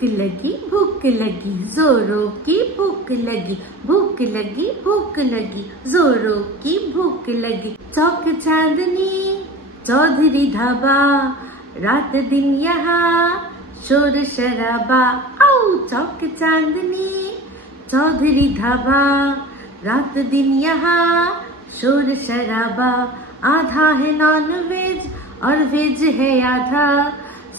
भूख लगी जोरों की भूख लगी भूख लगी भूख लगी जोरों की भूख लगी। चौक चांदनी चौधरी ढाबा रात दिन यहाँ शोर शराबा। आओ चौक चांदनी चौधरी ढाबा रात दिन यहाँ शोर शराबा। आधा है नॉन वेज और वेज है आधा,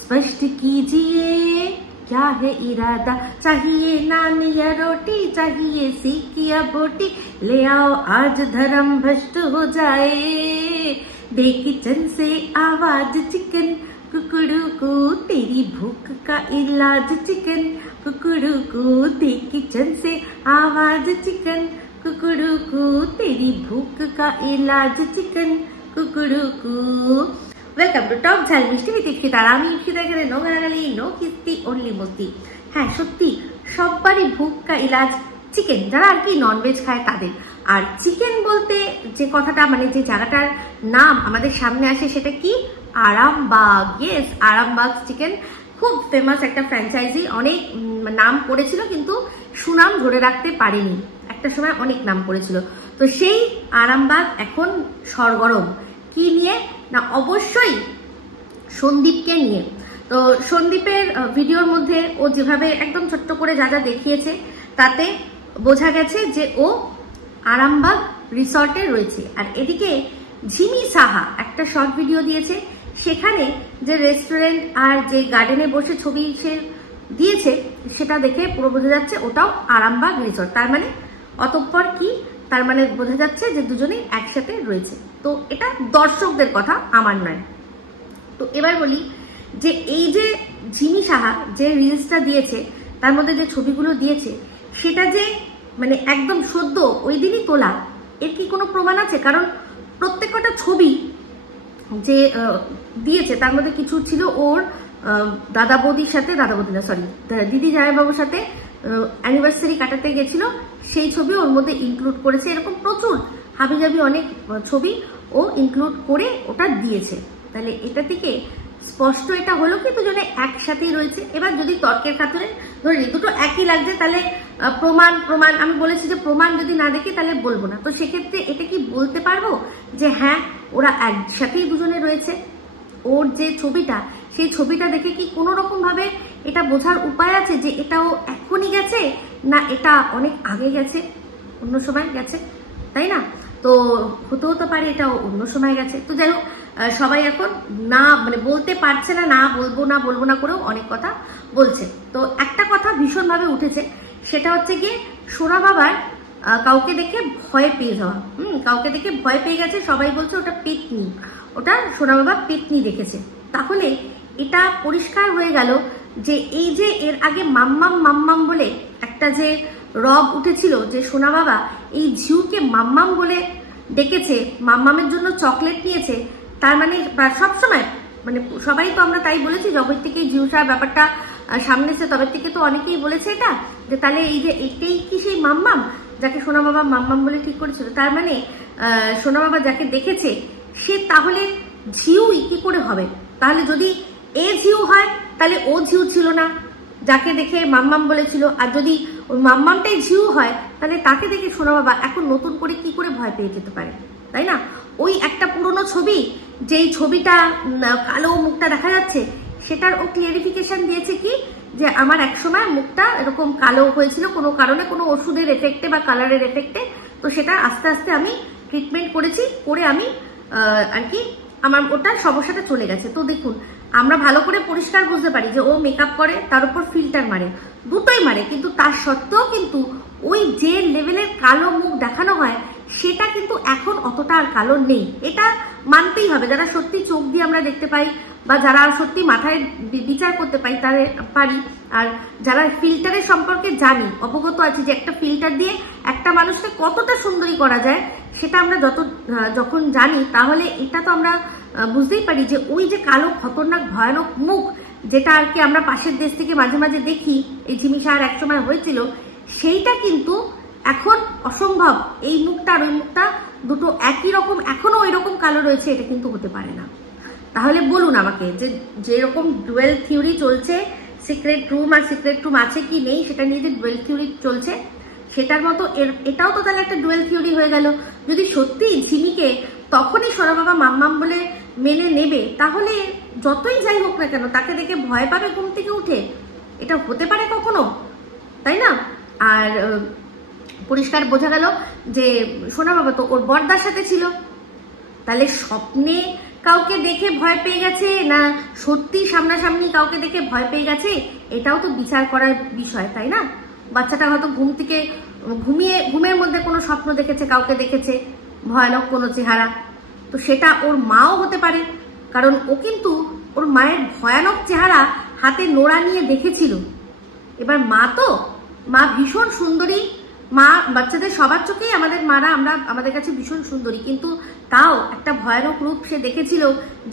स्पष्ट कीजिए क्या है इरादा। चाहिए नान या रोटी, चाहिए सीख या बोटी, ले आओ आज धर्म भ्रष्ट हो जाए। दे किचन से आवाज चिकन कुकड़ू को तेरी भूख का इलाज चिकन कुकड़ू को। दे किचन से आवाज चिकन कुकड़ू को तेरी भूख का इलाज चिकन कुकड़ू को। वेलकम टू टक झाल मिष्टी विद इप्सिता। আমি ইপসিতা, এখানে নো গালাগালি নো কিস্তি অনলি মস্তি। হ্যাঁ সত্যি সবারই ভুক কা ইলাজ চিকেন, যারা আর কি ননভেজ খায় তাদের। আর চিকেন বলতে যে কথাটা মানে যে জায়গাটার নাম আমাদের সামনে আসে সেটা কি? আরামবাগ। ইয়েস, আরামবাগ চিকেন খুব ফেমাস একটা ফ্র্যাঞ্চাইজি, অনেক নাম করেছিল কিন্তু সুনাম ধরে রাখতে পারেনি। একটা সময় অনেক নাম করেছিল। তো সেই আরামবাগ এখন সরগরম কি নিয়ে না, অবশ্যই সন্দীপকে নিয়ে। তো সন্দীপের ভিডিওর মধ্যে ও যেভাবে একদম ছোট্ট করে যা যা দেখিয়েছে তাতে বোঝা গেছে যে ও আরামবাগ রিসর্টে রয়েছে। আর এদিকে ঝিমি সাহা একটা শর্ট ভিডিও দিয়েছে, সেখানে যে রেস্টুরেন্ট আর যে গার্ডেনে বসে ছবি সে দিয়েছে সেটা দেখে পুরো বোঝা যাচ্ছে ওটাও আরামবাগ রিসর্ট। তার মানে অতঃপর কি, তার মানে বোঝা যাচ্ছে যে দুজনেই একসাথে রয়েছে। তো এটা দর্শকদের কথা, আমার নয়। তো এবার বলি যে এই যে ঝিমি সাহা যে রিলসটা দিয়েছে তার মধ্যে যে ছবিগুলো দিয়েছে সেটা যে মানে একদম সদ্য ওই দিনই তোলা, এর কি কোনো প্রমাণ আছে? কারণ প্রত্যেকটা ছবি যে দিয়েছে তার মধ্যে কিছু ছিল ওর দাদা বৌদির সাথে, দাদা বৌদি না সরি দিদি জামাইবাবুর সাথে অ্যানিভার্সারি কাটাতে গেছিল, সেই ছবি ওর মধ্যে ইনক্লুড করেছে। এরকম প্রচুর হাবিজাবি অনেক ছবি ও ইনক্লুড করে ওটা দিয়েছে। তাহলে এটা থেকে স্পষ্ট এটা হলো কি দুজনে একসাথেই রয়েছে। এবার যদি তর্কের খাতিরে ধরে নিই দুটো একই লাগছে, তাহলে প্রমাণ আমি বলেছি যে প্রমাণ যদি না দেখি তাহলে বলবো না। তো সেক্ষেত্রে এটা কি বলতে পারবো যে হ্যাঁ ওরা একসাথেই দুজনে রয়েছে? ওর যে ছবিটা সেই ছবিটা দেখে কি কোনো রকম ভাবে এটা বোঝার উপায় আছে যে এটাও এখনই গেছে না এটা অনেক আগে গেছে, অন্য সময় গেছে, তাই না? তো হতে পারে এটাও অন্য সময় গেছে। তো যাই হোক, সবাই এখন না মানে বলতে পারছে না, বলবো না করেও অনেক কথা বলছে। তো একটা কথা ভীষণভাবে উঠেছে, সেটা হচ্ছে গিয়ে সোনা বাবার কাউকে দেখে ভয় পেয়ে যাওয়া। কাউকে দেখে ভয় পেয়ে গেছে, সবাই বলছে ওটা পেতনি, ওটা সোনা বাবা পেতনি দেখেছে। তাহলে এটা পরিষ্কার হয়ে গেল যে এই যে এর আগে মাম্মাম বলে একটা যে রব উঠেছিল যে সোনা বাবা এই ঝিউকে মাম্মাম বলে ডেকেছে, মাম্মামের জন্য চকলেট নিয়েছে, তার মানে সবসময় মানে সবাই তো আমরা তাই বলেছি যবে থেকে ঝিউসার ব্যাপারটা সামনে এসে তবে থেকে তো অনেকেই বলেছে এটা যে তাহলে এই যে এটাই কি সেই মাম্মাম যাকে সোনা বাবা মাম্মাম বলে ঠিক করেছিল। তার মানে সোনা বাবা যাকে দেখেছে সে তাহলে ঝিউই কি করে হবে? তাহলে যদি এ ঝিউ হয় তাহলে ও ঝিউ ছিল না যাকে দেখে মাম্মাম বলেছিল, আর যদি ওই মাম্মামটাই ঝিউ হয় তাহলে তাকে দেখে সোনা বাবা এখন নতুন করে কি করে ভয় পেয়ে যেতে পারে, তাই না? ওই একটা পুরনো ছবি, যেই ছবিটা কালো মুখটা দেখা যাচ্ছে, সেটার ও ক্লিয়ারিফিকেশন দিয়েছে কি যে আমার একসময় মুখটা এরকম কালো হয়েছিল কোনো কারণে, কোনো ওষুধের এফেক্টে বা কালারের এফেক্টে। তো সেটা আস্তে আস্তে আমি ট্রিটমেন্ট করেছি, করে আমি আর কি আমার ওটা সমস্যাটা চলে গেছে। তো দেখুন আমরা ভালো করে পরিষ্কার বুঝতে পারি যে ও মেকআপ করে, তার উপর ফিল্টার মারে, দুটোই মারে, কিন্তু তার সত্ত্বেও কিন্তু ওই যে লেভেলের কালো মুখ দেখানো হয় সেটা কিন্তু এখন অতটা আর কালো নেই। এটা মানতেই হবে, যারা সত্যি চোখ দিয়ে আমরা দেখতে পাই বা যারা সত্যি মাথায় বিচার করতে পাই তাদের পারি, আর যারা ফিল্টারের সম্পর্কে জানি, অবগত আছি যে একটা ফিল্টার দিয়ে একটা মানুষকে কতটা সুন্দরী করা যায় সেটা আমরা যখন জানি, তাহলে এটা তো আমরা বুঝতেই পারি যে ওই যে কালো খতরনাক ভয়ানক মুখ যেটা আর কি আমরা পাশের দেশ থেকে মাঝে মাঝে দেখি, এই ঝিমি সাহার একসময় হয়েছিল, সেইটা কিন্তু এখন অসম্ভব। এই মুখটা আর ওই মুখটা দুটো একই রকম, এখনো ওই রকম কালো রয়েছে, এটা কিন্তু হতে পারে না। তাহলে বলুন আমাকে যে যেরকম ডুয়েল থিওরি চলছে সিক্রেট রুম আর সিক্রেট রুম আছে কি নেই সেটা নিয়ে যে ডুয়েল থিওরি চলছে, সেটার মতো এটাও তো তাহলে একটা ডুয়েল থিওরি হয়ে গেল। যদি সত্যি ঝিমিকে তখনই সোনা বাবা মাম্মাম বলে মেনে নেবে, তাহলে যতই যাই হোক না কেন তাকে দেখে ভয় পাবে ঘুম থেকে উঠে? এটা হতে পারে কখনো, তাই না? আর পরিষ্কার বোঝা গেল যে সোনা বাবা তো ওর বড়দার সাথে ছিল, তাহলে স্বপ্নে কাউকে দেখে ভয় পেয়ে গেছে না সত্যি সামনাসামনি কাউকে দেখে ভয় পেয়ে গেছে, এটাও তো বিচার করার বিষয়, তাই না? বাচ্চাটা হয়তো ঘুম থেকে ঘুমের মধ্যে কোনো স্বপ্ন দেখেছে, কাউকে দেখেছে ভয়ানক কোনো চেহারা, তো সেটা ওর মাও হতে পারে, কারণ ও কিন্তু ওর মায়ের ভয়ানক চেহারা হাতে নোড়া নিয়ে দেখেছিল। এবার মা ভীষণ সুন্দরী, মা বাচ্চাদের সবার চোখেই আমাদের মারা আমাদের কাছে ভীষণ সুন্দরী, কিন্তু তাও একটা ভয়ানক রূপ সে দেখেছিল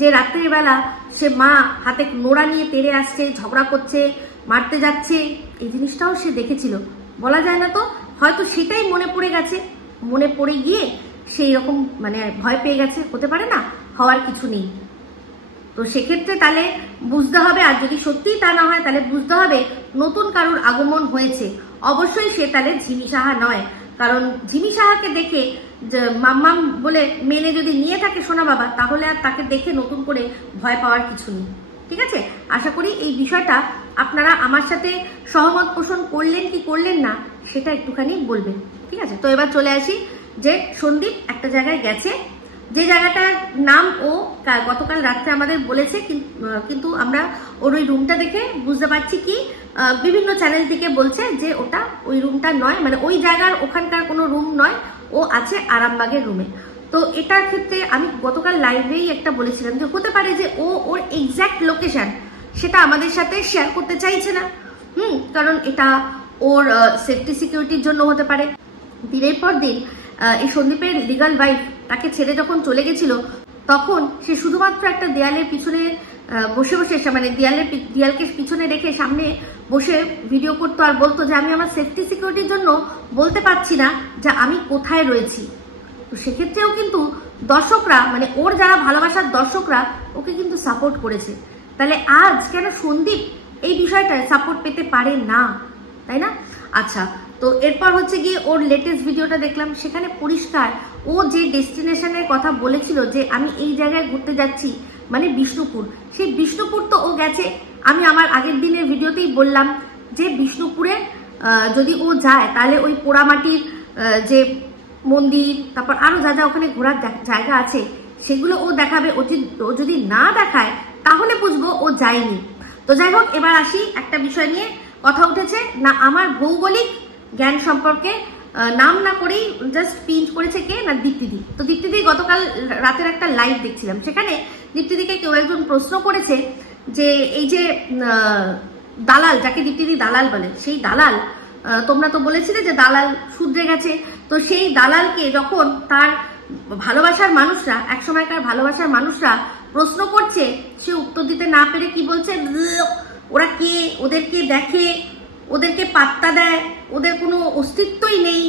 যে রাত্রের বেলা সে মা হাতে নোড়া নিয়ে তেড়ে আসছে, ঝগড়া করছে, মারতে যাচ্ছে, এই জিনিসটাও সে দেখেছিল। বলা যায় না তো, হয়তো সেটাই মনে পড়ে গেছে, মনে পড়ে গিয়ে সেই রকম মানে ভয় পেয়ে গেছে, হতে পারে না? হওয়ার কিছু নেই। তো সেক্ষেত্রে তাহলে বুঝতে হবে, আর যদি সত্যিই তা না হয় তাহলে বুঝতে হবে নতুন কারোর আগমন হয়েছে। অবশ্যই সে তাহলে ঝিমি সাহা নয়, কারণ ঝিমি সাহাকে দেখে মাম্মাম বলে মেনে যদি নিয়ে থাকে সোনা বাবা, তাহলে আর তাকে দেখে নতুন করে ভয় পাওয়ার কিছু নেই। ঠিক আছে, আশা করি এই বিষয়টা আপনারা আমার সাথে সহমত পোষণ করলেন কি করলেন না সেটা একটুখানি বলবেন। ঠিক আছে, তো এবার চলে আসি যে সন্দীপ একটা জায়গায় গেছে, যে জায়গাটার নাম ও গতকাল রাত্রে আমাদের বলেছে, কিন্তু আমরা ওর ওই রুমটা দেখে বুঝতে পারছি কি বিভিন্ন চ্যানেল থেকে বলছে যে ওটা ওই রুমটা নয়, মানে ওই জায়গার ওখানকার কোনো রুম নয়, ও আছে আরামবাগের রুমে। তো এটার ক্ষেত্রে আমি গতকাল লাইভেই একটা বলেছিলাম যে হতে পারে যে ওর এক্স্যাক্ট লোকেশন সেটা আমাদের সাথে শেয়ার করতে চাইছে না, কারণ এটা ওর সেফটি সিকিউরিটির জন্য হতে পারে। দিনের পর দিন এই সন্দীপের লিগাল ওয়াইফ তাকে ছেড়ে যখন চলে গেছিল, তখন সে শুধুমাত্র একটা দেয়ালের পিছনে বসে মানে দেয়ালকে পিছনে রেখে সামনে বসে ভিডিও করতো আর বলতো যে আমি আমার সেফটি সিকিউরিটির জন্য বলতে পারছি না যে আমি কোথায় রয়েছি। তো সেক্ষেত্রেও কিন্তু দর্শকরা, মানে ওর যারা ভালোবাসার দর্শকরা ওকে কিন্তু সাপোর্ট করেছে, তাহলে আজ কেন সন্দীপ এই বিষয়টায় সাপোর্ট পেতে পারে না, তাই না? আচ্ছা, তো এরপর হচ্ছে গিয়ে ওর লেটেস্ট ভিডিওটা দেখলাম, সেখানে পরিষ্কার ও যে ডেস্টিনেশনের কথা বলেছিল যে আমি এই জায়গায় ঘুরতে যাচ্ছি, মানে বিষ্ণুপুর, সেই বিষ্ণুপুর তো ও গেছে। আমি আমার আগের দিনের ভিডিওতেই বললাম যে বিষ্ণুপুরে যদি ও যায় তাহলে ওই পোড়ামাটির যে মন্দির, তারপর আরো যা যা ওখানে ঘোরার জায়গা আছে সেগুলো ও দেখাবে। ও যদি না দেখায় তাহলে বুঝবো ও যায়নি। তো যাই হোক, এবার আসি একটা বিষয় নিয়ে কথা উঠেছে না, আমার ভৌগোলিক জ্ঞান সম্পর্কে নাম না করেই জাস্ট পিঞ্চ করেছে কে না, দীপ্তিদি। তো দীপ্তিদি গতকাল রাতের একটা লাইভ দেখছিলাম, সেখানে দীপ্তিদিকে কেউ একজন প্রশ্ন করেছে যে এই যে দালাল, যাকে দীপ্তিদি দালাল বলে, সেই দালাল তোমরা তো বলেছিলে যে দালাল শুধরে গেছে, তো সেই দালালকে যখন তার ভালোবাসার মানুষরা, একসময়কার ভালোবাসার মানুষরা প্রশ্ন করছে, সে উত্তর দিতে না পেরে কি বলছে, ওরা কে, ওদেরকে দেখে, ওদেরকে পাত্তা দেয়, ওদের কোনো অস্তিত্বই নেই,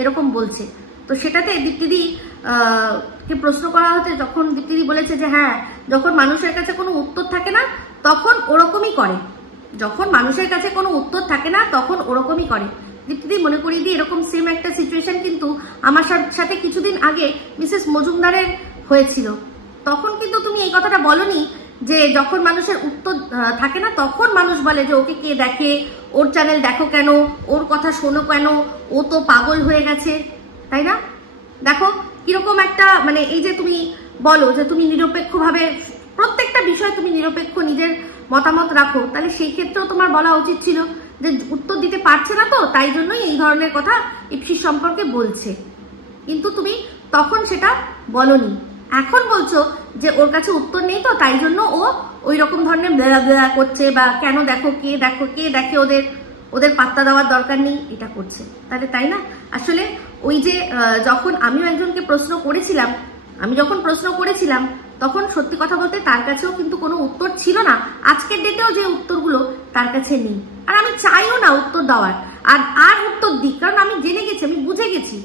এরকম বলছে। তো সেটাতে দীপ্তিদি কে প্রশ্ন করা হচ্ছে, যখন দীপ্তিদি বলেছে যে হ্যাঁ, যখন মানুষের কাছে কোনো উত্তর থাকে না তখন ওরকমই করে, যখন মানুষের কাছে কোনো উত্তর থাকে না তখন ওরকমই করে। দীপ্তিদি মনে করিয়ে দিই, এরকম সেম একটা সিচুয়েশন কিন্তু আমার সাথে কিছুদিন আগে মিসেস মজুমদারের হয়েছিল। তখন কিন্তু তুমি এই কথাটা বলনি যে যখন মানুষের উত্তর থাকে না তখন মানুষ বলে যে ওকে কে দেখে, ওর চ্যানেল দেখো কেন, ওর কথা শোনো কেন, ও তো পাগল হয়ে গেছে, তাই না? দেখো কিরকম একটা, মানে এই যে তুমি বলো যে তুমি নিরপেক্ষভাবে প্রত্যেকটা বিষয় তুমি নিরপেক্ষ নিজের মতামত রাখো, তাহলে সেই ক্ষেত্রেও তোমার বলা উচিত ছিল যে উত্তর দিতে পারছে না তো তাই জন্যই এই ধরনের কথা ইপসির সম্পর্কে বলছে, কিন্তু তুমি তখন সেটা বলনি। এখন বলছো যে ওর কাছে উত্তর নেই তো তাই জন্য ও ওই রকম ধরনের ব্লা করছে, বা কেন দেখো, কে দেখে, ওদের পাত্তা দেওয়ার দরকার নেই, এটা করছে। তাহলে তাই না? আসলে ওই যে যখন আমিও একজনকে প্রশ্ন করেছিলাম, তখন সত্যি কথা বলতে তার কাছেও কিন্তু কোনো উত্তর ছিল না, আজকের ডেটেও যে উত্তরগুলো তার কাছে নেই, আর আমি চাইও না উত্তর দেওয়ার, আর উত্তর দিক, কারণ আমি জেনে গেছি, আমি বুঝে গেছি,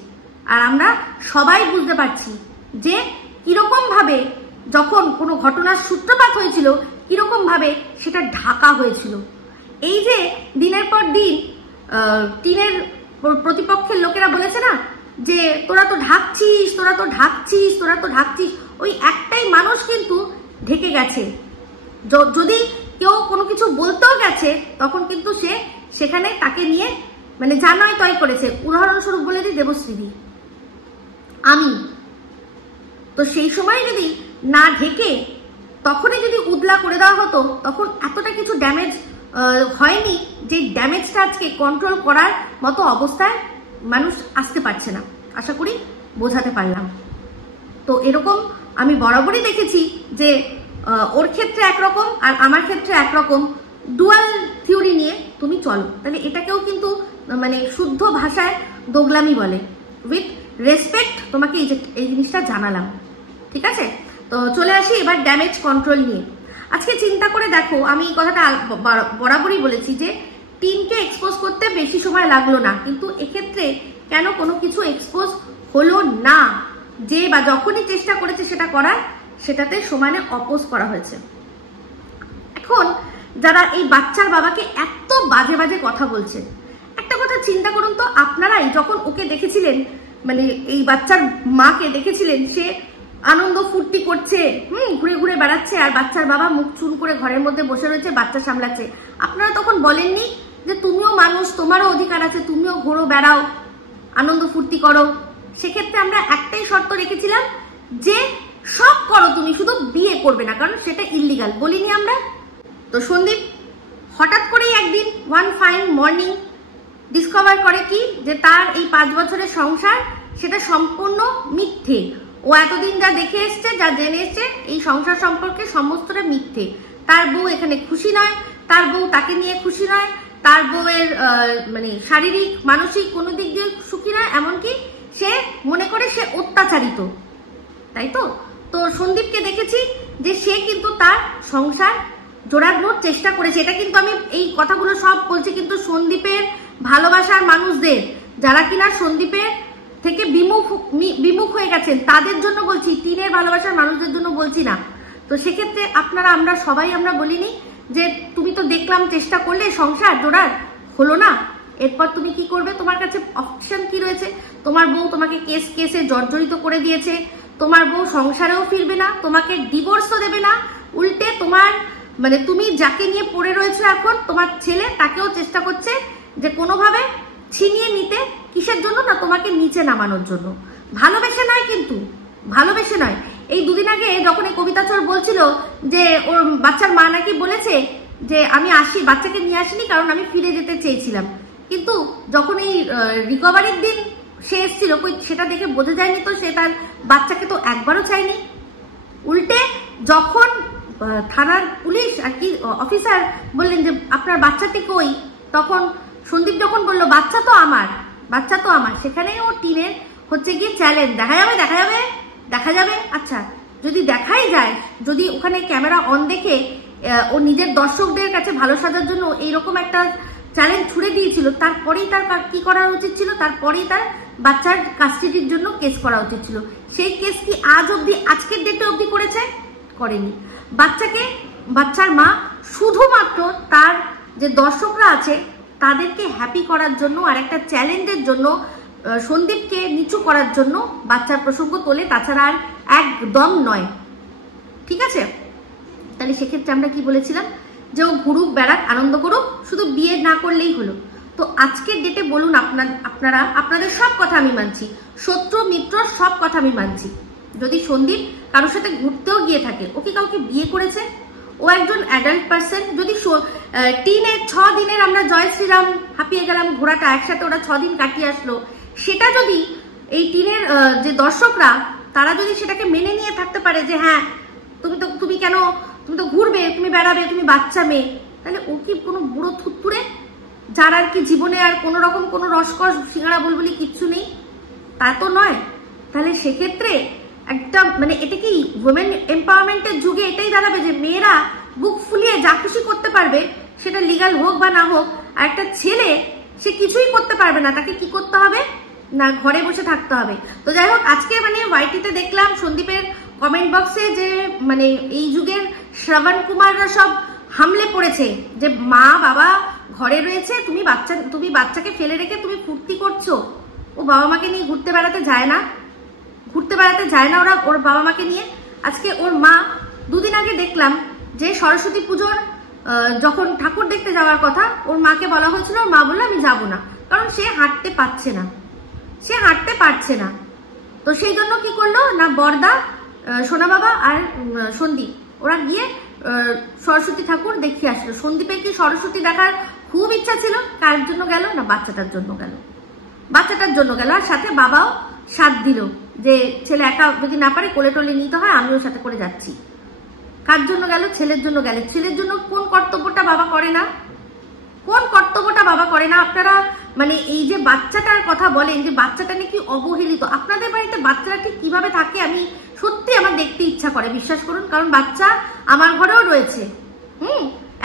আর আমরা সবাই বুঝতে পারছি যে কিরকম ভাবে যখন কোনো ঘটনার সূত্রপাত হয়েছিল কিরকম ভাবে সেটা ঢাকা হয়েছিল। এই যে দিনের পর দিন টিনের প্রতিপক্ষের লোকেরা বলেছে না যে তোরা তো ঢাকছিস, তোরা তো ঢাকছিস, তোরা তো ঢাকছিস, ওই একটাই মানুষ কিন্তু ঢেকে গেছে। যদি কেউ কোনো কিছু বলতেও গেছে তখন কিন্তু সে সেখানে তাকে নিয়ে মানে যা নয় তয় করেছে। উদাহরণস্বরূপ বলে দিই দেবশ্রীদি, আমি তো সেই সময় যদি না ঢেকে তখনই যদি উদলা করে দেওয়া হতো তখন এতটা কিছু ড্যামেজ হয়নি, যে ড্যামেজটা আজকে কন্ট্রোল করার মতো অবস্থায় মানুষ আসতে পারছে না। আশা করি বোঝাতে পারলাম। তো এরকম আমি বরাবরই দেখেছি যে ওর ক্ষেত্রে একরকম আর আমার ক্ষেত্রে একরকম, ডুয়াল থিওরি নিয়ে তুমি চলো। তাহলে এটাকেও কিন্তু মানে শুদ্ধ ভাষায় দোগলামি বলে। উইথ রেসপেক্ট তোমাকে এই জিনিসটা জানালাম, ঠিক আছে? তো চলে আসি এবার ড্যামেজ কন্ট্রোল নিয়ে। আজকে চিন্তা করে দেখো, আমি এই কথাটা বরাবরই বলেছি যে টিনকে এক্সপোজ করতে বেশি সময় লাগলো না, কিন্তু এক্ষেত্রে কেন কোনো কিছু এক্সপোজ হলো না? যে বা যখনই চেষ্টা করেছে সেটা করার, সেটাতে সমানে অপোজ করা হয়েছে। এখন যারা এই বাচ্চার বাবাকে এত বাজে বাজে কথা বলছে, একটা কথা চিন্তা করুন তো, আপনারাই যখন ওকে দেখেছিলেন, মানে এই বাচ্চার মাকে দেখেছিলেন, সে আনন্দ ফুর্তি করছে, ঘুরে ঘুরে বেড়াচ্ছে, আর বাচ্চার বাবা মুখ চুন করে ঘরের মধ্যে বসে রয়েছে, বাচ্চা সামলাচ্ছে। আপনারা তখন বলেননি যে তুমিও মানুষ, তোমারও অধিকার আছে, তুমিও ঘোরো বেড়াও, আনন্দ ফুর্তি করো? সেক্ষেত্রে আমরা একটাই শর্ত রেখেছিলাম যে সব করো তুমি, শুধু বিয়ে করবে না, কারণ সেটা ইল্লিগাল, বলিনি আমরা? তো সন্দীপ হঠাৎ করেই একদিন ওয়ান ফাইন মর্নিং ডিসকভার করে কি, যে তার এই 5 বছরের সংসার সেটা সম্পূর্ণ মিথ্যে। ও এতদিন যা দেখে এসছে, যা জেনে এসছে, এই সংসার সম্পর্কে সমস্তটা মিথ্যে। তার বউ এখানে খুশি নয়, তার বউ তাকে নিয়ে খুশি নয়, তার বউয়ের মানে শারীরিক মানসিক কোনো দিক দিয়ে সুখী নয়, এমনকি সে মনে করে সে অত্যাচারিত, তাই তো? তো সন্দীপকে দেখেছি যে সে কিন্তু তার সংসার জোড়ানোর চেষ্টা করেছে। এটা কিন্তু আমি এই কথাগুলো সব বলছি কিন্তু সন্দীপের ভালোবাসার মানুষদের, যারা কিনা সন্দীপের থেকে বিমুখ হয়ে গেছেন, তাদের জন্য বলছি, টিনের ভালোবাসার মানুষদের জন্য বলছি না। তো সেক্ষেত্রে আপনারা, আমরা সবাই আমরা বলিনি যে তুমি তো দেখলাম চেষ্টা করলে সংসার জোড়ার, হলো না, এরপর তুমি কি করবে? তোমার কাছে অপশন কি রয়েছে? তোমার বউ তোমাকে কেসে জর্জরিত করে দিয়েছে, তোমার বউ সংসারেও ফিরবে না, তোমাকে ডিভোর্সও দেবে না, উল্টে তোমার মানে তুমি যাকে নিয়ে পড়ে রয়েছে এখন, তোমার ছেলে, তাকেও চেষ্টা করছে যে কোনোভাবে ছিনিয়ে নিতে। কিসের জন্য? না তোমাকে নিচে নামানোর জন্য। ভালোবেসে নয়, কিন্তু ভালোবেসে নয়। এই দুদিন আগে যখন এই কবিতা চোর বলছিল যে ওর বাচ্চার মা নাকি বলেছে যে আমি আসি, বাচ্চাকে নিয়ে আসিনি কারণ আমি ফিরে যেতে চেয়েছিলাম, কিন্তু যখন এই রিকভারির দিন সে এসেছিল, সেটা দেখে বোঝা যায়নি তো সে তার বাচ্চাকে তো একবারও চায়নি। উল্টে যখন থানার পুলিশ আর কি অফিসার বললেন যে আপনার বাচ্চাটি কই, তখন সন্দীপ যখন বললো বাচ্চা তো আমার, বাচ্চা তো আমার, সেখানে ও টিনের হচ্ছে গিয়ে চ্যালেঞ্জ, দেখা যাবে দেখা যাবে দেখা যাবে। আচ্ছা, যদি দেখাই যায়, যদি ওখানে ক্যামেরা অন দেখে ও নিজের দর্শকদের কাছে ভালো সাজার জন্য এইরকম একটা চ্যালেঞ্জ ছুড়ে দিয়েছিল, তারপরেই তার কি করা উচিত ছিল? তারপরেই তার বাচ্চার কাস্টাডির জন্য কেস করা উচিত ছিল। সেই কেস কি আজ অবধি, আজকের ডেটে অবধি করেছে? করেনি। বাচ্চার মা শুধুমাত্র তার যে দর্শকরা আছে তাদেরকে হ্যাপি করার জন্য আর একটা চ্যালেঞ্জের জন্য, সন্দীপকে নিচু করার জন্য বাচ্চার প্রসঙ্গ তোলে, তাছাড়া আর একদম নয়। ঠিক আছে? তাহলে সেক্ষেত্রে আমরা কি বলেছিলাম? যে ও ঘুরুক বেড়াক, আনন্দ করুক, শুধু বিয়ে না করলেই হলো। তো আজকের ডেটে বলুন আপনারা, আপনাদের সব কথা আমি মানছি, শত্রু মিত্র সব কথা আমি মানছি। যদি সন্দীপ কারোর সাথে ঘুরতেও গিয়ে থাকে, ও কি কাউকে বিয়ে করেছে? ও একজন অ্যাডাল্ট পার্সন। যদি টিনের 6 দিনের আমরা জয় শ্রীরাম হাঁপিয়ে গেলাম ঘোড়াটা, একসাথে ওরা 6 দিন কাটিয়ে আসলো, সেটা যদি এই টিনের যে দর্শকরা, তারা যদি সেটাকে মেনে নিয়ে থাকতে পারে যে হ্যাঁ তুমি কেন, তুমি তো ঘুরবে, তুমি বেড়াবে, তুমি বাচ্চা মেয়ে, তাহলে ও কি কোনো বুড়ো থুত্তুরে যার আর কি জীবনে আর কোনো রকম কোনো রসকস সিঙ্গারা বলবলি কিচ্ছু নেই? তা তো নয়। তাহলে সেক্ষেত্রে একটা মানে এটা কি ওমেন এম্পাওয়ারমেন্টের যুগে এটাই দাঁড়াবে যে মেয়েরা বুক ফুলিয়ে যা খুশি করতে পারবে, সেটা লিগাল হোক বা না হোক। আর একটা ছেলে সে কিছুই করতে পারবে না, তাকে কি করতে হবে? না ঘরে বসে থাকতে হবে। তো যাই হোক, আজকে মানে ওয়াইটিতে দেখলাম সন্দীপের কমেন্ট বক্সে যে মানে এই যুগের শ্রবণ কুমাররা সব হামলে পড়েছে যে মা বাবা ঘরে রয়েছে, তুমি বাচ্চাকে ফেলে রেখে তুমি ফুর্তি করছো। ও বাবা মাকে নিয়ে ঘুরতে বেড়াতে যায় না ওরা ওর বাবা মাকে নিয়ে। আজকে ওর মা, দুদিন আগে দেখলাম যে সরস্বতী পুজোর যখন ঠাকুর দেখতে যাওয়ার কথা, ওর মাকে বলা হয়েছিল, ওর মা বললো আমি যাবো না, কারণ সে হাঁটতে পারছে না। তো সেই জন্য কি করলো না, বরদা, সোনা বাবা আর সন্দীপ ওরা গিয়ে সরস্বতী ঠাকুর দেখিয়ে আসলো। সন্দীপের কি সরস্বতী দেখার খুব ইচ্ছা ছিল, কার জন্য গেল না, বাচ্চাটার জন্য গেল। আর সাথে বাবাও সাথ দিল যে ছেলে একা যদি না পারে কোলে টোলে নিতে হয়, আমিও সাথে করে যাচ্ছি। কার জন্য গেল? ছেলের জন্য গেলে। ছেলের জন্য কোন কর্তব্যটা বাবা করে না? আপনারা মানে এই যে বাচ্চাটার কথা বলেন যে বাচ্চাটা নাকি অবহেলিত, আপনাদের বাড়িতে বাচ্চারা ঠিক কিভাবে থাকে আমি সত্যি আমার দেখতে ইচ্ছা করে, বিশ্বাস করুন। কারণ বাচ্চা আমার ঘরেও রয়েছে,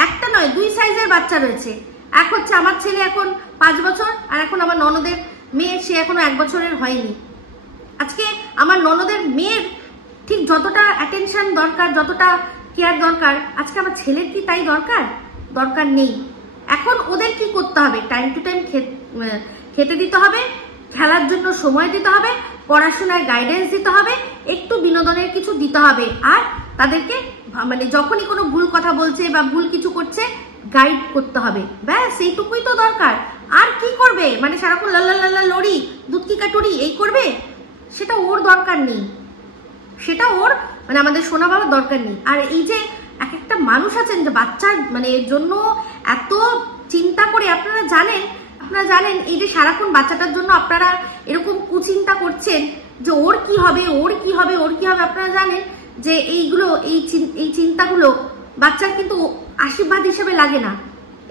একটা নয় 2 সাইজের বাচ্চা রয়েছে। এক হচ্ছে আমার ছেলে এখন 5 বছর, আর এখন আমার ননদের মেয়ে, সে এখনো 1 বছরের হয়নি। আজকে আমার ননদের মেয়ের ঠিক যতটা অ্যাটেনশন দরকার, যতটা কেয়ার দরকার, আজকে আমার ছেলের কি তাই দরকার নেই। এখন ওদের কি করতে হবে? টাইম টু টাইম খেতে দিতে হবে, খেলার জন্য সময় দিতে হবে, পড়াশোনায় গাইডেন্স দিতে হবে, একটু বিনোদনের কিছু দিতে হবে, আর তাদেরকে মানে যখনই কোনো ভুল কথা বলছে বা ভুল কিছু করছে গাইড করতে হবে। ব্যাস এইটুকুই তো দরকার। আর কি করবে? মানে সারাক্ষণ লাল্লা লড়ি, দুধ কি কাটুরি এই করবে? সেটা ওর দরকার নেই, সেটা ওর মানে আমাদের সোনা বাবার দরকার নেই। আর এই যে এক একটা মানুষ আছেন যে বাচ্চার মানে এর জন্য এত চিন্তা করে, আপনারা জানেন এই যে সারাক্ষণ বাচ্চাটার জন্য আপনারা এরকম কুচিন্তা করছেন যে ওর কি হবে। আপনারা জানেন যে এই চিন্তাগুলো বাচ্চার কিন্তু আশীর্বাদ হিসেবে লাগে না,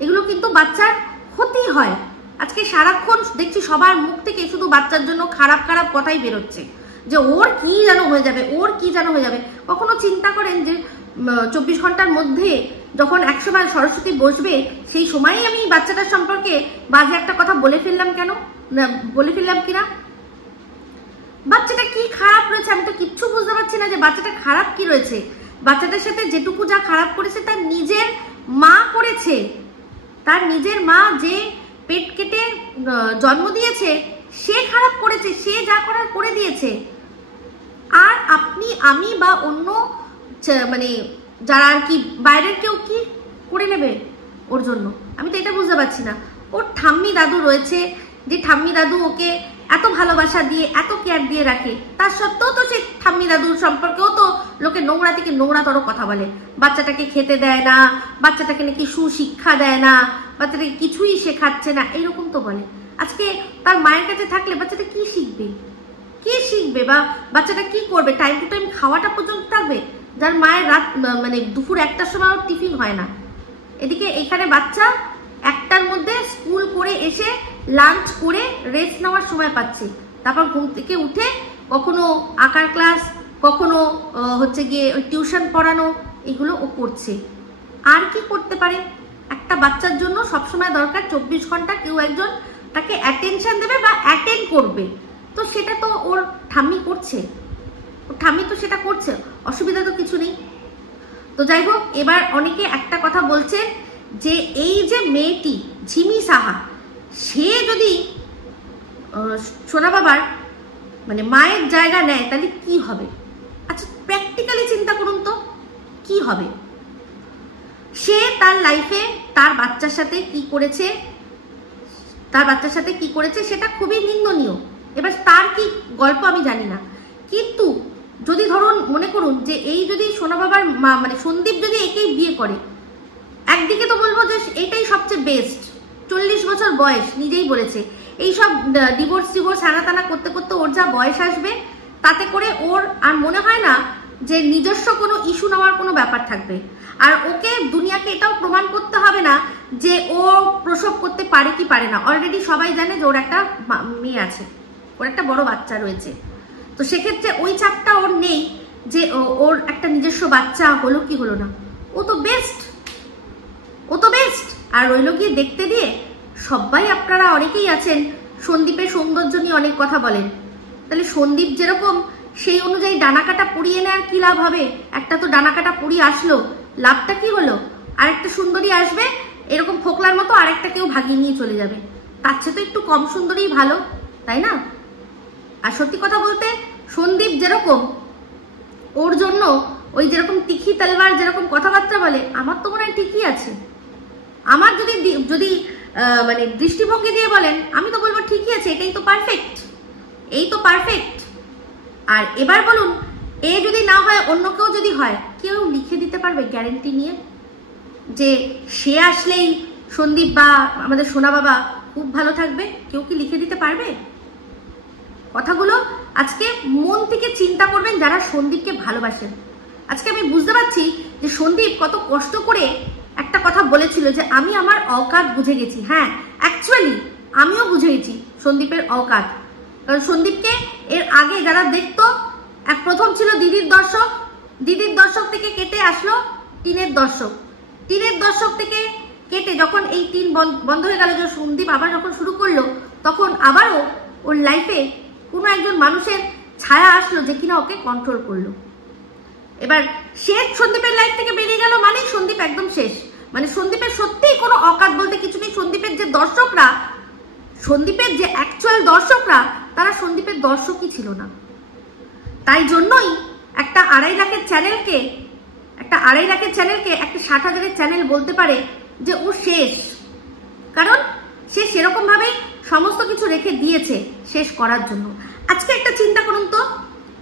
এগুলো কিন্তু বাচ্চার ক্ষতি হয়। আজকে সারাক্ষণ দেখছি সবার মুখ থেকে শুধু বাচ্চার জন্য খারাপ কথাই বেরোচ্ছে, যে ওর কি যেন হয়ে যাবে। কখনো চিন্তা করেন যে 24 ঘন্টার মধ্যে যখন 100 বার সরস্বতী বসবে, সেই সময়ই আমি বাচ্চাটার সম্পর্কে বাজে একটা কথা বলে ফেললাম কিনা? বাচ্চাটা কি খারাপ রয়েছে আমি তো কিচ্ছু বুঝতে পারছি না যে বাচ্চাটা খারাপ কি রয়েছে। বাচ্চাটার সাথে যেটুকু যা খারাপ করেছে তার নিজের মা করেছে, তার নিজের মা যে পেট কেটে জন্ম দিয়েছে সে খারাপ করেছে, সে যা করার করে দিয়েছে। আর আপনি, আমি বা অন্য মানে যারা আর কি বাইরের কেউ কি করে নেবে ওর জন্য? আমি তো এটা বুঝতে পারছি না। ওর ঠাম্মি দাদু রয়েছে, যে ঠাম্মি দাদু ওকে এত ভালোবাসা দিয়ে এত কেয়ার দিয়ে রাখে, তার সত্ত্বেও তো সেই ঠাম্মি দাদুর সম্পর্কেও তো লোকে নোংরা থেকে নোংরাতর কথা বলে। বাচ্চাটাকে খেতে দেয় না, বাচ্চাটাকে নাকি সুশিক্ষা দেয় না, বাচ্চাটাকে কিছুই শেখাচ্ছে না, এইরকম তো বলে। আজকে তার মায়ের কাছে থাকলে বাচ্চাটা কি শিখবে বা বাচ্চাটা কি করবে? টাইম টু টাইম খাওয়াটা পর্যন্ত থাকবে, যার মায়ের রাত মানে দুপুর 1টার সময় ওর টিফিন হয় না। এদিকে এখানে বাচ্চা 1টার মধ্যে স্কুল করে এসে লাঞ্চ করে রেস্ট নেওয়ার সময় পাচ্ছে, তারপর ঘুম থেকে উঠে কখনো আঁকার ক্লাস, কখনো হচ্ছে গিয়ে টিউশন পড়ানো, এগুলো ও করছে। আর কি করতে পারে? একটা বাচ্চার জন্য সবসময় দরকার 24 ঘন্টা কেউ একজন তাকে অ্যাটেনশন দেবে বা অ্যাটেন্ড করবে। তো সেটা তো ওর ঠাম্মি করছে, সেটা করছে, অসুবিধা তো কিছু নেই। তো যাই হোক, এবার অনেকে একটা কথা বলছে যে এই যে মেয়েটি ঝিমি সাহা, সে যদি সোনা বাবার মানে মায়ের জায়গা নেয় তাহলে কি হবে? আচ্ছা প্র্যাকটিক্যালি চিন্তা করুন তো কি হবে। সে তার লাইফে তার বাচ্চার সাথে কি করেছে সেটা খুবই নিন্দনীয়। এবার তার কি গল্প আমি জানি না, কিন্তু যদি ধরুন মনে করুন যে এই যদি সোনা বাবার মানে সন্দীপ যদি একেই বিয়ে করে, একদিকে তো বলবো যে এটাই সবচেয়ে বেস্ট। 40 বছর বয়স, নিজেই বলেছে। এইসব ডিভোর্স হানাতানা করতে করতে ওর যা বয়স আসবে, তাতে করে ওর আর মনে হয় না যে নিজস্ব কোনো ইস্যু নেওয়ার কোনো ব্যাপার থাকবে। আর ওকে দুনিয়াকে এটাও প্রমাণ করতে হবে না যে ও প্রসব করতে পারে কি পারে না। অলরেডি সবাই জানে যে ওর একটা মেয়ে আছে, ওর একটা বড় বাচ্চা রয়েছে। তো সেক্ষেত্রে ওই চাপটা ওর নেই যে ওর একটা নিজস্ব বাচ্চা হলো কি হলো না। ও তো বেস্ট। আর রইল গিয়ে দেখতে দিয়ে সবাই, আপনারা অনেকেই আছেন সন্দীপের সৌন্দর্য নিয়ে অনেক কথা বলেন। তাহলে সন্দীপ যেরকম সেই অনুযায়ী ডানাকাটা পরিয়ে নেওয়ার কি লাভ হবে? একটা তো ডানাকাটা পরিয়ে আসলো, লাভটা কি হলো? আরেকটা সুন্দরী আসবে এরকম ফোকলার মতো, আরেকটা কেউ ভাগিয়ে নিয়ে চলে যাবে। তার চেয়ে তো একটু কম সুন্দরী ভালো, তাই না? আর সত্যি কথা বলতে সন্দীপ যেরকম, ওর জন্য ওই যেরকম তিখি তলবার যেরকম কথাবার্তা বলে, আমার তো মনে হয় ঠিকই আছে। আমার যদি যদি মানে দৃষ্টিভঙ্গি দিয়ে বলেন, আমি তো বলবো ঠিকই আছে, এটাই তো পারফেক্ট, এই তো পারফেক্ট। আর এবার বলুন, এ যদি না হয় অন্য কেউ যদি হয়, কেউ লিখে দিতে পারবে গ্যারেন্টি নিয়ে যে সে আসলেই সন্দীপ বা আমাদের সোনা বাবা খুব ভালো থাকবে? কেউ কি লিখে দিতে পারবে? কথাগুলো আজকে মন থেকে চিন্তা করবেন যারা সন্দীপকে ভালোবাসেন। আজকে আমি বুঝতে পারছি যে সন্দীপ কত কষ্ট করে একটা কথা বলেছিল যে আমি আমার অকাত বুঝে গেছি। হ্যাঁ, অ্যাকচুয়ালি আমিও বুঝে গেছি সন্দীপের অকাত। কারণ সন্দীপকে এর আগে যারা দেখতো, এক প্রথম ছিল দিদির দর্শক, দিদির দর্শক থেকে কেটে আসলো টিনের দর্শক, টিনের দর্শক থেকে কেটে যখন এই টিন বন্ধ হয়ে গেল, যে সন্দীপ আবার যখন শুরু করলো, তখন আবারও ওর লাইফে কোনো একজন মানুষের ছায়া আসলো যে কিনা ওকে কন্ট্রোল করলো। এবার শেষ সন্দীপের লাইফ থেকে বেরিয়ে গেল মানেই সন্দীপ একদম শেষ। মানে সন্দীপের সত্যিই কোনো অকাত বলতে কিছু নেই। সন্দীপের যে দর্শকরা, সন্দীপের যে অ্যাকচুয়াল দর্শকরা, তারা সন্দীপের দর্শকই ছিল না। তাই জন্যই একটা 2.5 লাখের চ্যানেলকে একটা 60,000-এর চ্যানেল বলতে পারে যে ও শেষ। কারণ সে সেরকম ভাবে সমস্ত কিছু রেখে দিয়েছে শেষ করার জন্য। আজকে একটা চিন্তা করুন তো,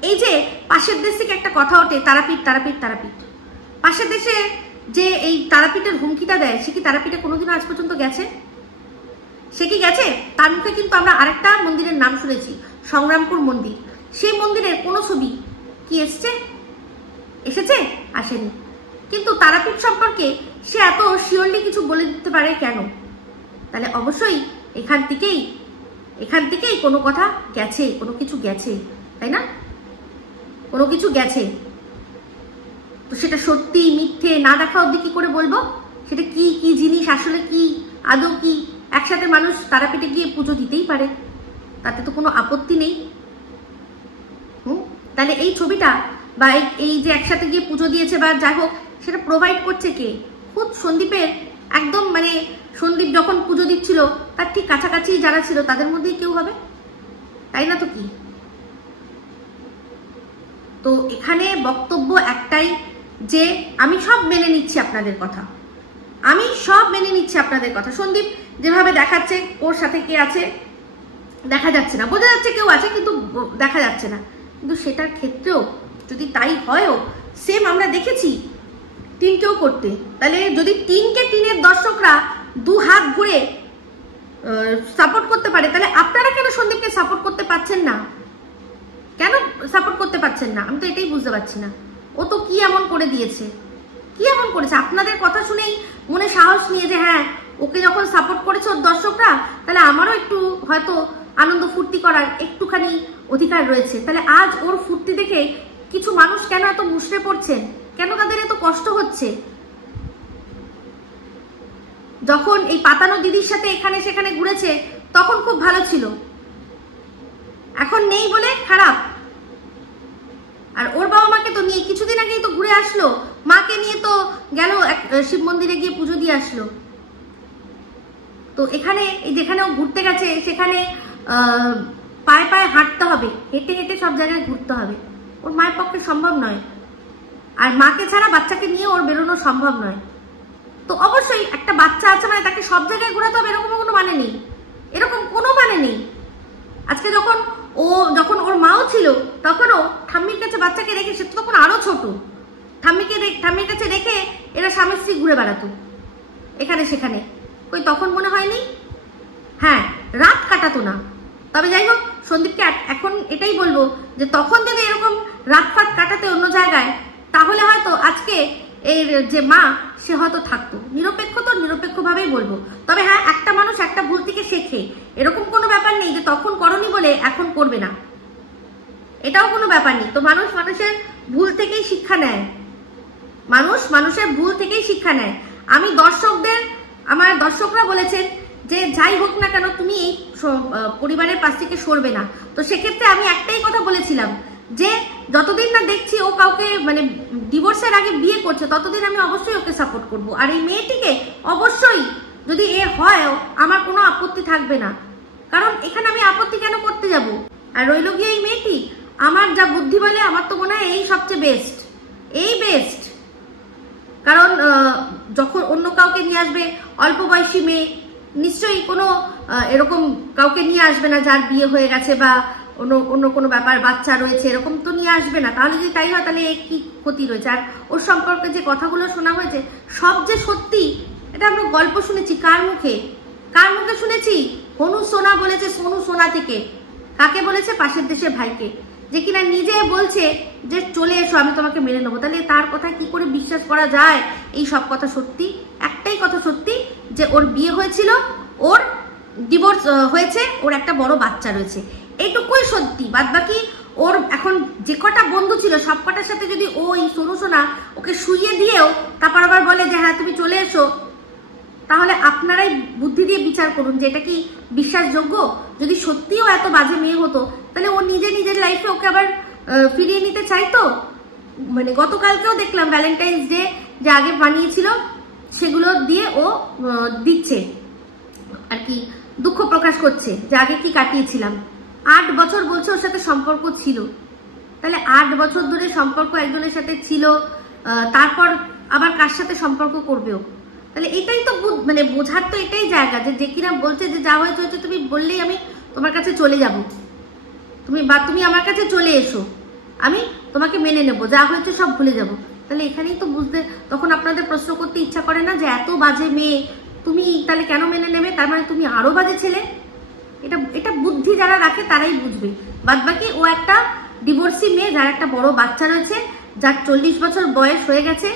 এই যে পাশের দেশ থেকে একটা কথা ওঠে তারাপীঠ তারাপীঠ তারাপীঠ, পাশের দেশে যে এই তারাপীঠের হুমকিটা দেয়, সে কি তারাপীঠে কোনোদিনও আজ পর্যন্ত গেছে? সে কি গেছে? তার মুখে কিন্তু আমরা আরেকটা মন্দিরের নাম শুনেছি, সংগ্রামপুর মন্দির। সেই মন্দিরের কোনো ছবি কি এসেছে? আসেনি। কিন্তু তারাপীঠ সম্পর্কে সে এত শিওরলি কিছু বলে দিতে পারে কেন? তাহলে অবশ্যই এখান থেকেই কোনো কথা গেছে, কোনো কিছু গেছে, তাই না? কোনো কিছু গেছে। তো সেটা সত্যি মিথ্যে না দেখা অবধি কি করে বলবো সেটা কি কি জিনিস, আসলে কি, আদৌ কি? একসাথে মানুষ তারাপীঠে গিয়ে পুজো দিতেই পারে, তাতে তো কোনো আপত্তি নেই। তাহলে এই ছবিটা বা এই যে একসাথে গিয়ে পুজো দিয়েছে বা যাই হোক, সেটা প্রোভাইড করছে কে? খুব সন্দীপের একদম, মানে সন্দীপ যখন পুজো দিচ্ছিল তার ঠিক কাছাকাছি যারা ছিল তাদের মধ্যেই কেউ হবে, তাই না? তো কি? তো এখানে বক্তব্য একটাই যে আমি সব মেনে নিচ্ছি আপনাদের কথা, সন্দীপ যেভাবে দেখাচ্ছে ওর সাথে কে আছে দেখা যাচ্ছে না, বোঝা যাচ্ছে কেউ আছে কিন্তু দেখা যাচ্ছে না। কিন্তু সেটার ক্ষেত্রেও যদি তাই হয়ও, সেম আমরা দেখেছি টিনকেও করতে। তাহলে যদি টিনের দর্শকরা 2 হাত ভরে সাপোর্ট করতে পারে, তাহলে আপনারা কেন সন্দীপকে সাপোর্ট করতে পারছেন না? কেন সাপোর্ট করতে পারছেন না? আমি তো এটাই বুঝতে পারছি না। ও তো কি এমন করে দিয়েছে, কি এমন করেছে? আপনাদের কথা শুনেই মনে সাহস নিয়ে যে হ্যাঁ, ওকে যখন সাপোর্ট করেছে ওর দর্শকরা, তাহলে আমারও একটু হয়তো আনন্দ ফুর্তি করার একটুখানি অধিকার রয়েছে। তাহলে আজ ওর ফুর্তি দেখে কিছু মানুষ কেন এত মুষড়ে পড়ছেন? কেন তাদের এত কষ্ট হচ্ছে? যখন এই পাতানো দিদির সাথে এখানে সেখানে ঘুরেছে তখন খুব ভালো ছিল, এখন নেই বলে খারাপ। আর ওর বাবা মাকে তো নিয়ে কিছুদিন আগেই তো ঘুরে আসলো, মাকে নিয়ে তো গেল শিব মন্দিরে গিয়ে পুজো দিয়ে আসলো। তো এখানে যেখানে ও ঘুরতে গেছে সেখানে পায়ে পায়ে হাঁটতে হবে, হেঁটে হেঁটে সব জায়গায় ঘুরতে হবে, ওর মায়ের পক্ষে সম্ভব নয়। আর মাকে ছাড়া বাচ্চাকে নিয়ে ওর বেরোনো সম্ভব নয়। তো অবশ্যই একটা বাচ্চা আছে মানে তাকে সব জায়গায় ঘোরাতে হবে এরকম কোনো মানে নেই, আজকে যখন ওর মাও ছিল তখনও ঠাম্মির কাছে বাচ্চাকে রেখে, সে তখন আরো ছোট, ঠাম্মির কাছে রেখে এরা স্বামী স্ত্রী ঘুরে বেড়াতো এখানে সেখানে। কই তখন মনে হয়নি? হ্যাঁ, রাত কাটাতো না। তবে যাই হোক, সন্দীপকে এখন এটাই বলবো যে তখন যদি এরকম রাত ফাত কাটাতে অন্য জায়গায়, তাহলে হয়তো আজকে এর যে মা সে হয়তো থাকতো। নিরপেক্ষভাবেই বলবো। তবে হ্যাঁ, একটা মানুষ একটা ভুল থেকে শেখে, এরকম কোনো ব্যাপার নেই যে তখন করনি বলে এখন করবে না, এটাও কোনো ব্যাপার নেই। তো মানুষ মানুষের ভুল থেকেই শিক্ষা নেয়, মানুষের ভুল থেকেই শিক্ষা নেয়। আমার দর্শকরা বলেছেন যে যাই হোক না কেন তুমি এই পরিবারের পাশ থেকে সরবে না। তো সেক্ষেত্রে আমি একটাই কথা বলেছিলাম যে যতদিন না দেখছি ও কাউকে মানে ডিভোর্সের আগে বিয়ে করছে ততদিন আমি অবশ্যই ওকে সাপোর্ট করব। আর এই মেয়েটিকে অবশ্যই যদি এ হয় আমার কোনো আপত্তি থাকবে না, কারণ এখানে আমি আপত্তি কেন করতে যাব। আর রইল গিয়ে এই মেয়েটি, আমার যা বুদ্ধি বলে আমার তো মনে হয় এই সবচেয়ে বেস্ট, এই বেস্ট। কারণ যখন অন্য কাউকে নিয়ে আসবে অল্প বয়সী মেয়ে, নিশ্চয়ই কোনো এরকম কাউকে নিয়ে আসবে না যার বিয়ে হয়ে গেছে বা অন্য কোনো ব্যাপার বাচ্চা রয়েছে, এরকম তো নিয়ে আসবে না। তাহলে যদি তাই হয় তাহলে কি ক্ষতি রয়েছে? আর ওর সম্পর্কে যে কথাগুলো শোনা হয়েছে সব যে সত্যি, এটা আমরা গল্প শুনেছি। কার মুখে শুনেছি? হনু সোনা বলেছে, সোনু সোনা থেকে। কাকে বলেছে? পাশের দেশের ভাইকে, যে কিনা নিজে বলছে যে চলে এসো আমি তোমাকে মেনে নেবো। তাহলে তার কথা কি করে বিশ্বাস করা যায়? এই সব কথা সত্যি। একটাই কথা সত্যি, যে ওর বিয়ে হয়েছিল, ওর ডিভোর্স হয়েছে, ওর একটা বড় বাচ্চা রয়েছে, এইটুকুই সত্যি। বাদ বাকি ওর এখন যে কটা বন্ধু ছিল সব কটার সাথে যদি ও এই সোনু সোনা ওকে শুইয়ে দিয়েও তারপর আবার বলে যে হ্যাঁ তুমি চলে এসো, তাহলে আপনারাই বুদ্ধি দিয়ে বিচার করুন যে এটা কি বিশ্বাসযোগ্য। যদি সত্যিও এত বাজে মেয়ে হতো তাহলে ও নিজের লাইফে ওকে আবার ফিরিয়ে নিতে চাইতো। মানে গতকালকেও দেখলাম ভ্যালেন্টাইন্স ডে যে আগে বানিয়েছিল সেগুলো দিয়ে ও দিচ্ছে আর কি, দুঃখ প্রকাশ করছে যে আগে কি কাটিয়েছিলাম। 8 বছর বলছে ওর সাথে সম্পর্ক ছিল, তাহলে 8 বছর ধরে সম্পর্ক একজনের সাথে ছিল, তারপর আবার কার সাথে সম্পর্ক করবেও? তাহলে এটাই তো মানে বোঝার তো এটাই জায়গা, যে কিনা বলছে যে যা হয়েছে হয়েছে, তুমি বললেই আমি তোমার কাছে চলে যাব, তুমি আমার কাছে চলে এসো, আমি তোমাকে মেনে নেবো, যা হয়েছে সব ভুলে যাব। তাহলে এখানেই তো বুঝতে, তখন আপনাদের প্রশ্ন করতে ইচ্ছা করে না যে এত বাজে মেয়ে তুমি তাহলে কেন মেনে নেবে? তার মানে তুমি আরো বাজে ছেলে। এটা বুদ্ধি যারা রাখে তারাই বুঝবে। বাদ বাকি ও একটা ডিভোর্সি মেয়ে, যার একটা বড় বাচ্চা রয়েছে, যার 40 বছর বয়স হয়ে গেছে।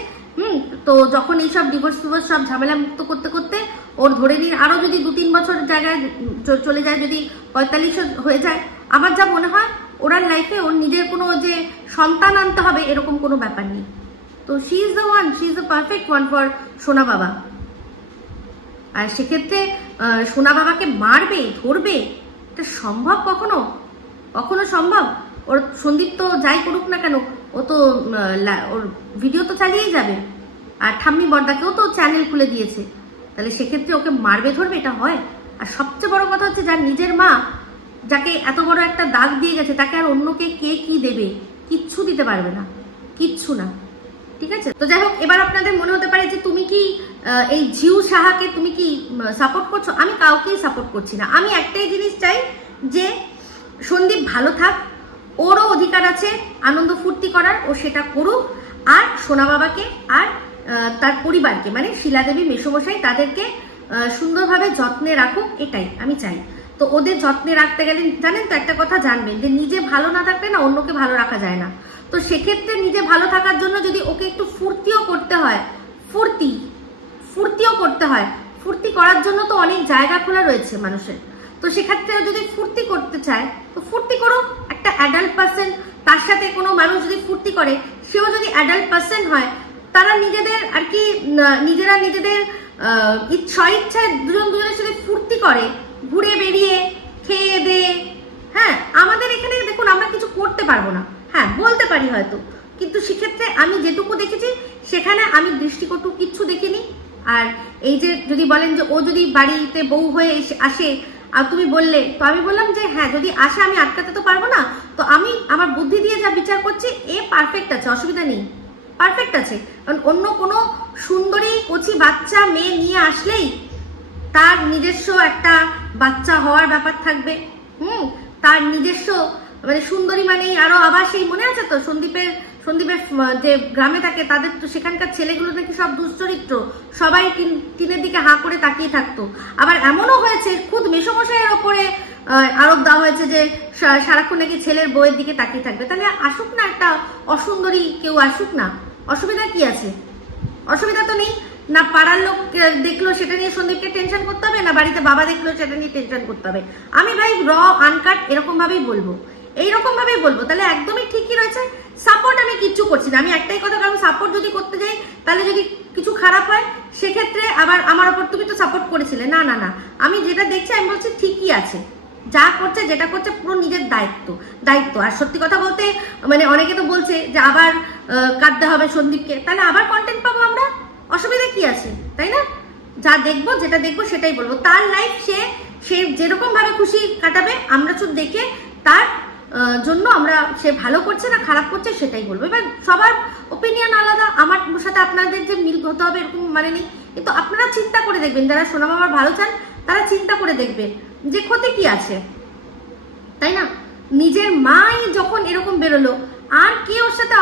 তো যখন এইসব ডিভোর্স সব ঝামেলা মুক্ত করতে করতে ওর ধরে নিন আরো যদি 2-3 বছর জায়গায় চলে যায়, যদি 45 হয়ে যায়, আমার যা মনে হয় ওনার লাইফে ওর নিজের কোনো যে সন্তান আনতে হবে এরকম কোনো ব্যাপার নেই। তো she is the one, she is the perfect one for সোনা বাবা। আর সেক্ষেত্রে সোনা বাবাকে মারবে, ধরবে, এটা সম্ভব? কখনো সম্ভব? ওর সন্দীপ তো যাই করুক না কেন, ও তো ওর ভিডিও তো চালিয়েই যাবে, আর ঠাম্মি বর্দাকেও তো চ্যানেল খুলে দিয়েছে। তাহলে সেক্ষেত্রে ওকে মারবে, ধরবে, এটা হয়? আর সবচেয়ে বড় কথা হচ্ছে, যার নিজের মা, যাকে এত বড় একটা দাগ দিয়ে গেছে, তাকে আর অন্যকে কে কি দেবে? কিচ্ছু দিতে পারবে না, কিচ্ছু না। ঠিক আছে, তো যাই হোক, এবার আপনাদের মনে হতে পারে যে তুমি কি এই জিউ সাহাকে তুমি কি সাপোর্ট করছো? আমি কাউকেই সাপোর্ট করছি না। আমি একটাই জিনিস চাই যে সন্দীপ ভালো থাক, ওরও অধিকার আছে আনন্দ ফুর্তি করার, ও সেটা করুক। আর সোনা বাবাকে আর তার পরিবারকে, মানে শিলাদেবী, মেসোমশাই, তাদেরকে সুন্দরভাবে যত্নে রাখুক, এটাই আমি চাই। তো ওদের যত্নে রাখতে গেলে জানেন তো একটা কথা জানবেন, যে নিজে ভালো না থাকলে না অন্যকে ভালো রাখা যায় না। তো সেক্ষেত্রে নিজে ভালো থাকার জন্য যদি ওকে একটু ফুর্তিও করতে হয়, ফুর্তি করার জন্য তো অনেক জায়গা খোলা রয়েছে মানুষের। তো সেক্ষেত্রে যদি ফুর্তি করতে চায় তো ফুর্তি করুক। একটা অ্যাডাল্ট পার্সন, তার সাথে কোনো মানুষ যদি ফুর্তি করে, সেও যদি অ্যাডাল্ট পার্সন হয়, তারা নিজেদের আর কি নিজেরা নিজেদের স্বইচ্ছায় দুজনের সাথে ফুর্তি করে, ঘুরে বেরিয়ে খেয়ে দে। হ্যাঁ, আমাদের এখানে দেখুন আমরা কিছু করতে পারবো না, হ্যাঁ বলতে পারি হয়তো, কিন্তু সেক্ষেত্রে আমি যেটুকু দেখেছি সেখানে আমি দৃষ্টিকটু কিচ্ছু দেখিনি। আর এই যে যদি বলেন যে ও যদি বাড়িতে বউ হয়ে আসে আর তুমি বললে, তো আমি বললাম যে হ্যাঁ যদি আসে আমি আটকাতে তো পারবো না, তো আমি আমার বুদ্ধি দিয়ে যা বিচার করছি এ পারফেক্ট আছে, অসুবিধা নেই, পারফেক্ট আছে। কারণ অন্য কোনো সুন্দরী কচি বাচ্চা মেয়ে নিয়ে আসলেই তার নিজস্ব একটা বাচ্চা হওয়ার ব্যাপার থাকবে, তার নিজস্ব মানে সুন্দরী মানেই আরো আবার সেই মনে আছে তো সন্দীপের যে গ্রামে থাকে তাদের তো সেখানকার ছেলেগুলো নাকি সব দুশ্চরিত্র, সবাই টিনের দিকে হাঁ করে তাকিয়ে থাকতো। আবার এমনও হয়েছে খুদ মেসোমশাইয়ের ওপরে আরোপ দেওয়া হয়েছে যে সারাক্ষণ নাকি ছেলের বউয়ের দিকে তাকিয়ে থাকবে। তাহলে আসুক না, একটা অসুন্দরী কেউ আসুক না, অসুবিধা কি আছে? অসুবিধা তো নেই না। পাড়ার লোক দেখলো সেটা নিয়ে সন্দীপকে টেনশন করতে হবে, না বাড়িতে বাবা দেখলো সেটা নিয়ে টেনশন করতে হবে। আমি ভাই র আনকাট এরকম ভাবেই বলবো, এইরকম ভাবেই বলবো। তাহলে একদমই ঠিকই রয়েছে। সাপোর্ট আমি কিচ্ছু করছি না, আমি একটাই কথা, কারণ সাপোর্ট যদি করতে যাই তাহলে যদি কিছু খারাপ হয় সেক্ষেত্রে আবার আমার ওপর তুমি তো সাপোর্ট করেছিলে, না না না, আমি যেটা দেখছি আমি বলছি ঠিকই আছে, যা করছে যেটা করছে পুরো নিজের দায়িত্ব। আর সত্যি কথা বলতে মানে অনেকে তো বলছে যে আবার কাটতে হবে সন্দীপকে, তাহলে আবার কন্টেন্ট পাবো আমরা, অসুবিধা কি আছে, তাই না? যা দেখবো যেটা দেখবো সেটাই বলবো। তার লাইফ সে যেরকম ভাবে খুশি কাটাবে, আমরা শুধু দেখে তার জন্য আমরা সে ভালো করছে না খারাপ করছে সেটাই বলবো। এবার সবার ওপিনিয়ন আলাদা, আমার সাথে আপনাদের যে মিল হতে হবে এরকম মানে নেই, কিন্তু আপনারা চিন্তা করে দেখবেন, যারা সোনা মামার ভালো চান তারা চিন্তা করে দেখবেন যে ক্ষতি কি আছে, তাই না? নিজের মাই যখন এরকম বেরোলো, আর কে ওর সাথে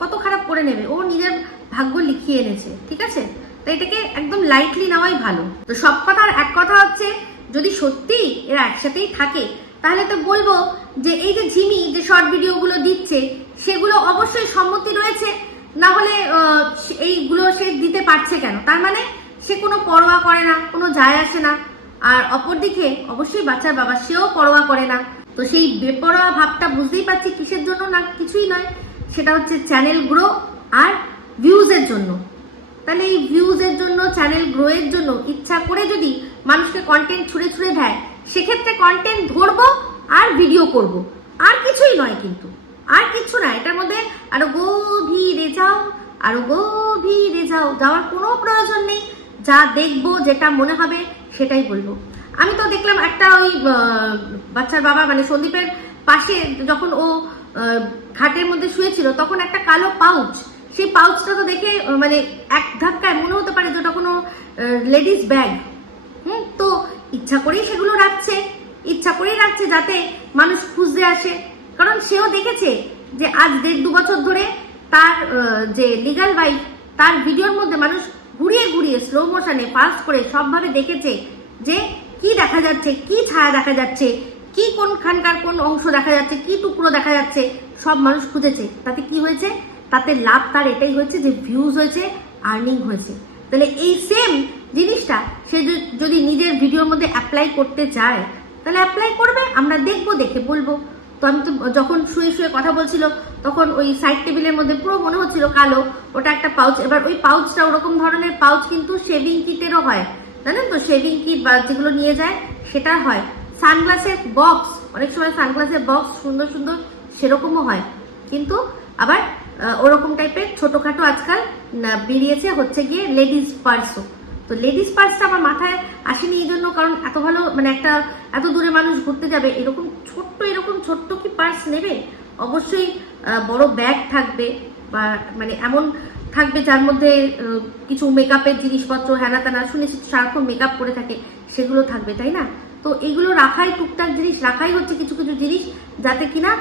কত খারাপ করে নেবে, ও নিজের ভাগ্য লিখিয়ে এনেছে, ঠিক আছে? তো এটাকে একদম লাইটলি নেওয়াই ভালো। তো সব কথার এক কথা হচ্ছে, যদি সত্যি এরা একসাথেই থাকে তাহলে তো বলবো যে এই যে ঝিমি যে শর্ট ভিডিওগুলো দিচ্ছে সেগুলো অবশ্যই সম্মতি রয়েছে, না হলে এইগুলো সে দিতে পারছে কেন? তার মানে সে কোনো পরোয়া করে না, কোনো যায় আসে না। আর অপরদিকে অবশ্যই বাচ্চার বাবা, সেও পরোয়া করে না। তো সেই বেপরোয়া ভাবটা বুঝতেই পারছি কিসের জন্য, না কিছুই নয়, সেটা হচ্ছে চ্যানেল গ্রো আর ভিউজের জন্য। তাহলে এই ভিউজের জন্য, চ্যানেল গ্রো এর জন্য ইচ্ছা করে যদি মানুষকে কন্টেন্ট ছুঁড়ে ছুঁড়ে দেয়, সেক্ষেত্রে কন্টেন্ট ধরবো আর ভিডিও করব, আর কিছুই নয়। কিন্তু আর কিছু না, এটার মধ্যে আরো গভীরে যাও, যাওয়ার কোনো প্রয়োজন নেই। যা দেখবো, যেটা মনে হবে সেটাই বলবো। আমি তো দেখলাম একটা ওই বাচ্চার বাবা মানে সন্দীপের পাশে যখন ও ঘাটের মধ্যে শুয়েছিল, তখন একটা কালো পাউচ, সেই পাউচটা তো দেখে মানে এক ধাক্কায় মনে হতে পারে যে ওটা কোনো লেডিস ব্যাগ। তো ইচ্ছা করেই সেগুলো রাখছে, যাতে মানুষ খুঁজতে আসে। কারণ সেও দেখেছে যে আজ 1.5-2 বছর ধরে তার যে লিগাল ওয়াইফ, তার ভিডিওর মধ্যে মানুষ ঘুরিয়ে ঘুরিয়ে স্লো মোশনে ফাস্ট করে সবভাবে দেখেছে যে কি দেখা যাচ্ছে, কি ছায়া দেখা যাচ্ছে, কি কোনখানকার কোন অংশ দেখা যাচ্ছে, কি টুকরো দেখা যাচ্ছে, সব মানুষ খুঁজেছে। তাতে কি হয়েছে? তাতে লাভ তার এটাই হয়েছে যে ভিউজ হয়েছে, আর্নিং হয়েছে। তাহলে এই সেম জিনিসটা সে যদি নিজের ভিডিওর মধ্যে অ্যাপ্লাই করতে চায় তাহলে অ্যাপ্লাই করবে, আমরা দেখবো, দেখে বলবো। তো আমি তো যখন শুয়ে শুয়ে কথা বলছিল তখন ওই সাইড টেবিলের মধ্যে পুরো মনে হচ্ছিল কালো, ওটা একটা পাউচ। এবার ওই পাউচটা ওরকম ধরনের পাউচ কিন্তু শেভিং কিটেরও হয়, জানেন তো? শেভিং কিট বা যেগুলো নিয়ে যায় সেটা হয়। সানগ্লাসের বক্স, অনেক সময় সানগ্লাসের বক্স সুন্দর সুন্দর সেরকমও হয়, কিন্তু আবার ওরকম টাইপের ছোটখাটো আজকাল বেরিয়েছে হচ্ছে গিয়ে লেডিস পার্সও। তো লেডিস পার্সটা আমার মাথায় আসেনি এই জন্য, কারণ এত ভালো মানে একটা এত দূরে মানুষ ঘুরতে যাবে, এরকম ছোট্ট কি পার্স নেবে? অবশ্যই বড় ব্যাগ থাকবে, বা মানে এমন থাকবে যার মধ্যে কিছু মেকআপের জিনিসপত্র, হ্যানা ত্যানা, শুনেছি সারাক্ষণ মেকআপ করে থাকে, সেগুলো থাকবে, তাই না? তো এগুলো রাখাই, টুকটাক জিনিস রাখাই হচ্ছে কিছু কিছু জিনিস, যাতে কিনা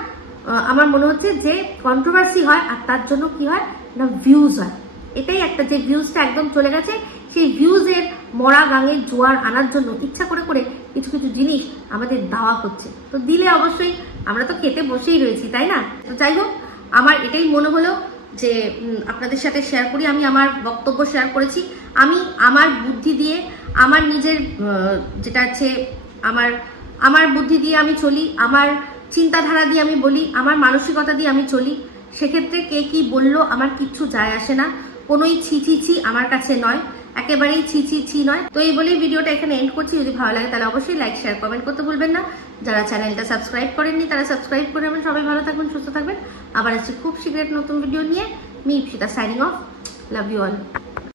আমার মনে হচ্ছে যে কন্ট্রোভার্সি হয়, আর তার জন্য কি হয় না ভিউজ হয়। এটাই একটা, যে ভিউজটা একদম চলে গেছে, সেই ভিউজের মরা গাঙের জোয়ার আনার জন্য ইচ্ছা করে করে কিছু কিছু জিনিস আমাদের দেওয়া হচ্ছে। তো দিলে অবশ্যই আমরা তো খেতে বসেই রয়েছি, তাই না? তো যাই হোক, আমার এটাই মনে হলো যে আপনাদের সাথে শেয়ার করি। আমি আমার বক্তব্য শেয়ার করেছি, আমি আমার বুদ্ধি দিয়ে, আমার নিজের যেটা আছে আমার বুদ্ধি দিয়ে আমি চলি, আমার চিন্তাধারা দিয়ে আমি বলি, আমার মানসিকতা দিয়ে আমি চলি। সেক্ষেত্রে কে কি বললো আমার কিচ্ছু যায় আসে না, কোনোই ছি আমার কাছে নয়, একেবারেই ছি নয়। তো এই বলেই ভিডিওটা এখানে এন্ড করছি। যদি ভালো লাগে তাহলে অবশ্যই লাইক, শেয়ার, কমেন্ট করতে ভুলবেন না। যারা চ্যানেলটা সাবস্ক্রাইব করেননি তারা সাবস্ক্রাইব করে নেবেন। সবাই ভালো থাকবেন, সুস্থ থাকবেন। আবার আসছি খুব শীঘ্র নতুন ভিডিও নিয়ে। Me Ipsita signing off. Love you all.